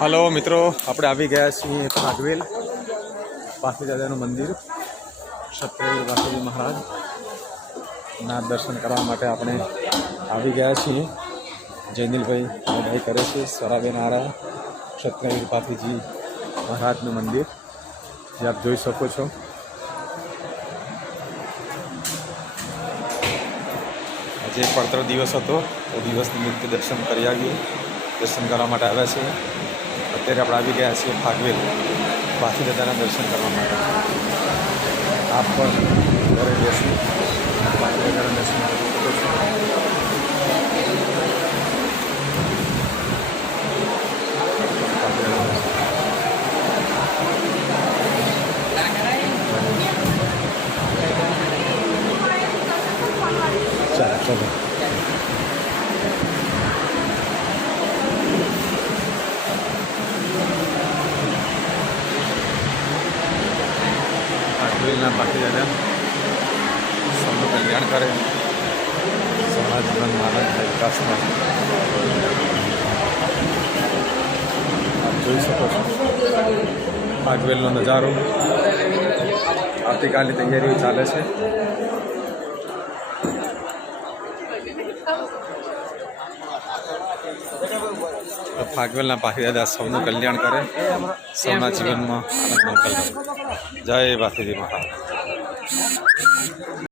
Hello મિત્રો, આપણે આવી ગયા છીએ ફાગવેલ બાપુદાદાનું મંદિર ક્ષત્રિય બાપુજી મહારાજના દર્શન કરવા માટે આપણે આવી ગયા છીએ. જયનીલભાઈ બધાઈ કરે છે. સ્વરાબેન આરા ક્ષત્રિય બાપુજી મહારાજનું મંદિર જે આપ જોઈ શકો છો. આજે પડતર દિવસ હતો તો દિવસ નિમિત્તે દર્શન કરી આવીએ. દર્શન કરવા માટે આવ્યા છીએ. અત્યારે આપણે આવી ગયા છીએ ફાગવેલ બાપુદાદાના દર્શન કરવા માટે. આપ પણ ઘરે બેસી બાપુદાદાના દર્શન કરી શકો છો. ચાલો ચલો. ફાગવેલના બાપુદાદા સૌનું કલ્યાણ કરે, સમાજ જીવન માનવ વિકાસમાં આપ જોઈ શકો છો. ફાગવેલનો નજારો. આવતીકાલની તૈયારીઓ ચાલે છે. ફાગવેલના બાપુદાદા સૌનું કલ્યાણ કરે, સૌના જીવનમાં આનંદ મંગલ કરે. જય બાપુજી મહારાજ.